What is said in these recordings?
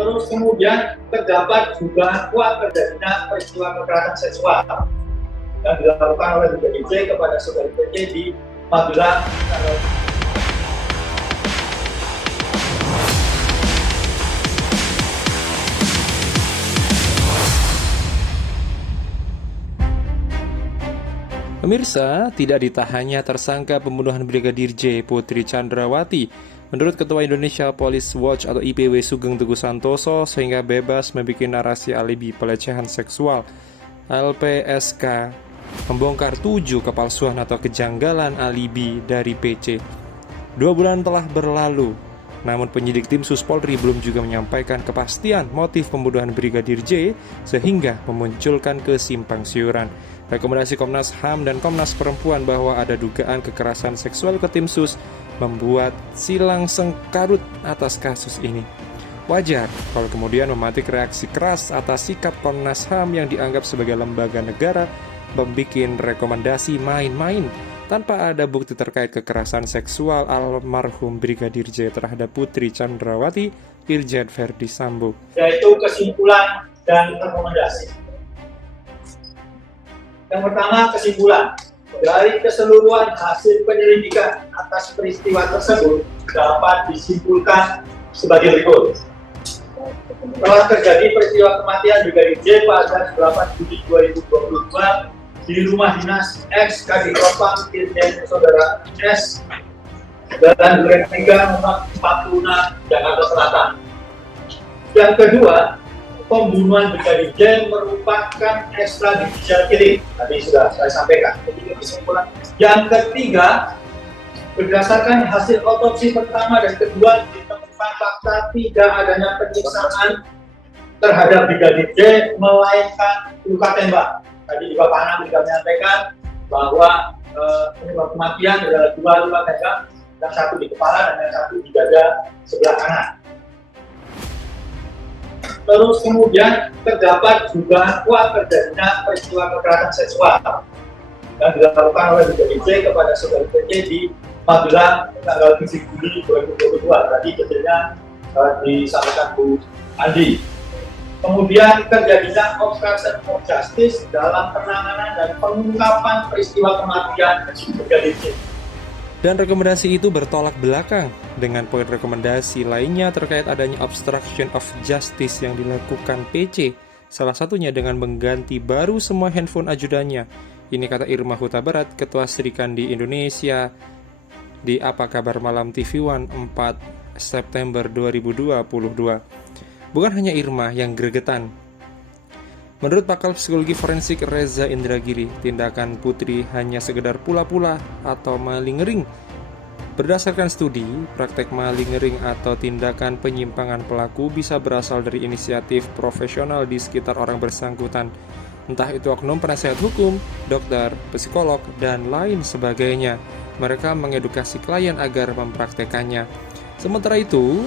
Terus kemudian terdapat dugaan kuat terjadinya peristiwa kekerasan seksual yang dilakukan oleh Brigadir J kepada saudari PC di Magelang. Pemirsa, tidak ditahannya tersangka pembunuhan Brigadir J Putri Chandrawati menurut Ketua Indonesia Police Watch atau IPW Sugeng Teguh Santoso sehingga bebas membuat narasi alibi pelecehan seksual. LPSK membongkar 7 kepalsuan atau kejanggalan alibi dari PC. 2 bulan telah berlalu, namun penyidik tim Sus Polri belum juga menyampaikan kepastian motif pembunuhan Brigadir J sehingga memunculkan kesimpang siuran. Rekomendasi Komnas HAM dan Komnas Perempuan bahwa ada dugaan kekerasan seksual ke tim Sus membuat silang sengkarut atas kasus ini. Wajar kalau kemudian memantik reaksi keras atas sikap Komnas HAM yang dianggap sebagai lembaga negara membuat rekomendasi main-main tanpa ada bukti terkait kekerasan seksual almarhum Brigadir J terhadap Putri Chandrawati, Irjen Verdi Sambo. Yaitu kesimpulan dan rekomendasi. Yang pertama, kesimpulan. Dari keseluruhan hasil penyelidikan atas peristiwa tersebut dapat disimpulkan sebagai berikut. Telah terjadi peristiwa kematian Brigadir J pada 8 Juli 2022 di rumah dinas ex Kadif Propam Irjen Saudara S Jalan Duren 3 nomor 46 Jakarta Selatan. Yang kedua, pembunuhan Brigadir J merupakan extrajudicial killing. Tadi sudah saya sampaikan. Yang ketiga, berdasarkan hasil otopsi pertama dan kedua ditemukan fakta tidak adanya penyiksaan terhadap Brigadir J melainkan luka tembak. Tadi juga Pak Anam juga menyampaikan bahwa penyebab kematian adalah 2 luka tembak, yang satu di kepala dan yang satu di dada sebelah kanan. Terus kemudian terdapat dugaan kuat terjadinya peristiwa kekerasan seksual yang dilakukan oleh Brigadir J kepada saudari PC di Magelang tanggal 7 Juli 2022. Tadi detailnya disampaikan Bu Andi. Kemudian terjadinya obstruction of justice dalam penanganan dan pengungkapan peristiwa kematian Brigadir J. Dan rekomendasi itu bertolak belakang dengan poin rekomendasi lainnya terkait adanya obstruction of justice yang dilakukan PC, salah satunya dengan mengganti baru semua handphone ajudannya. Ini kata Irma Huta Barat, Ketua Serikandi Indonesia di Apa Kabar Malam TV One 4 September 2022. Bukan hanya Irma yang gregetan. Menurut pakar psikologi forensik Reza Indragiri, tindakan Putri hanya sekedar pula-pula atau maling ring. Berdasarkan studi, praktek maling ring atau tindakan penyimpangan pelaku bisa berasal dari inisiatif profesional di sekitar orang bersangkutan. Entah itu oknum penasehat hukum, dokter, psikolog, dan lain sebagainya. Mereka mengedukasi klien agar mempraktekannya. Sementara itu,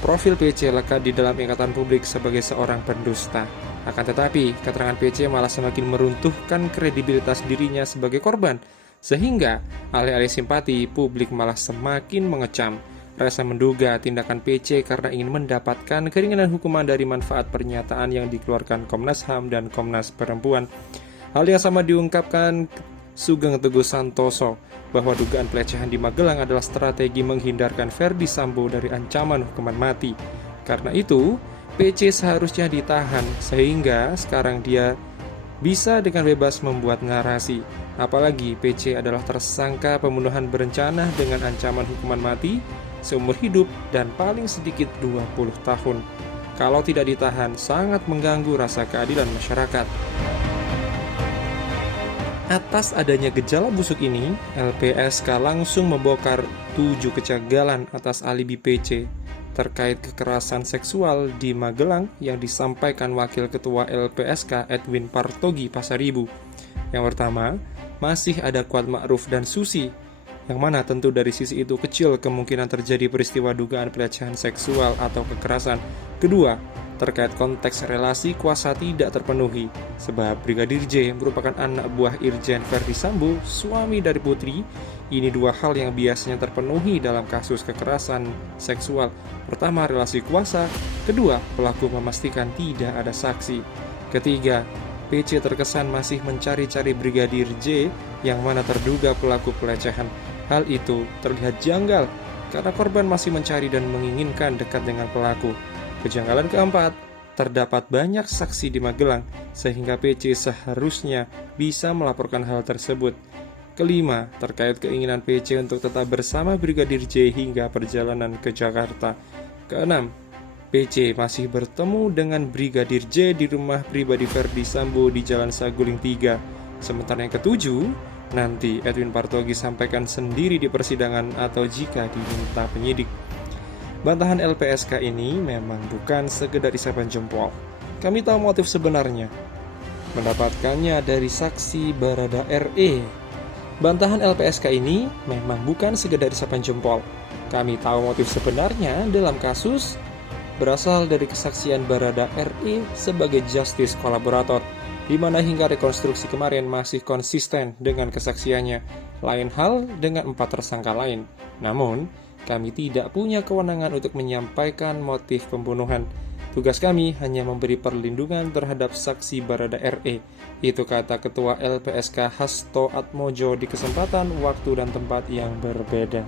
profil PC lekat di dalam ingatan publik sebagai seorang pendusta. Akan tetapi, keterangan PC malah semakin meruntuhkan kredibilitas dirinya sebagai korban, sehingga alih-alih simpati, publik malah semakin mengecam. Rasa menduga tindakan PC karena ingin mendapatkan keringanan hukuman dari manfaat pernyataan yang dikeluarkan Komnas HAM dan Komnas Perempuan. Hal yang sama diungkapkan Sugeng Teguh Santoso, bahwa dugaan pelecehan di Magelang adalah strategi menghindarkan Verdi Sambo dari ancaman hukuman mati. Karena itu, PC seharusnya ditahan sehingga sekarang dia bisa dengan bebas membuat narasi. Apalagi PC adalah tersangka pembunuhan berencana dengan ancaman hukuman mati seumur hidup dan paling sedikit 20 tahun. Kalau tidak ditahan, sangat mengganggu rasa keadilan masyarakat. Atas adanya gejala busuk ini, LPSK langsung membongkar 7 kejanggalan atas alibi PC terkait kekerasan seksual di Magelang yang disampaikan Wakil Ketua LPSK Edwin Partogi Pasaribu. Yang pertama, masih ada Kuat Ma'ruf dan Susi, yang mana tentu dari sisi itu kecil kemungkinan terjadi peristiwa dugaan pelecehan seksual atau kekerasan. Kedua, terkait konteks relasi kuasa tidak terpenuhi, sebab Brigadir J merupakan anak buah Irjen Verdi Sambo, suami dari Putri. Ini dua hal yang biasanya terpenuhi dalam kasus kekerasan seksual. Pertama, relasi kuasa. Kedua, pelaku memastikan tidak ada saksi. Ketiga, PC terkesan masih mencari-cari Brigadir J yang mana terduga pelaku pelecehan. Hal itu terlihat janggal karena korban masih mencari dan menginginkan dekat dengan pelaku. Kejanggalan keempat, terdapat banyak saksi di Magelang sehingga PC seharusnya bisa melaporkan hal tersebut. Kelima, terkait keinginan PC untuk tetap bersama Brigadir J hingga perjalanan ke Jakarta. Keenam, PC masih bertemu dengan Brigadir J di rumah pribadi Verdi Sambo di Jalan Saguling 3. Sementara yang ketujuh, nanti Edwin Partogi sampaikan sendiri di persidangan atau jika diminta penyidik. Bantahan LPSK ini memang bukan sekedar isapan jempol. Kami tahu motif sebenarnya. Mendapatkannya dari saksi Barada RE. Bantahan LPSK ini memang bukan sekedar isapan jempol. Kami tahu motif sebenarnya dalam kasus berasal dari kesaksian Barada RE sebagai justice kolaborator, di mana hingga rekonstruksi kemarin masih konsisten dengan kesaksiannya. Lain hal dengan 4 tersangka lain. Namun, kami tidak punya kewenangan untuk menyampaikan motif pembunuhan. Tugas kami hanya memberi perlindungan terhadap saksi Barada RE. Itu kata Ketua LPSK Hasto Atmojo di kesempatan, waktu, dan tempat yang berbeda.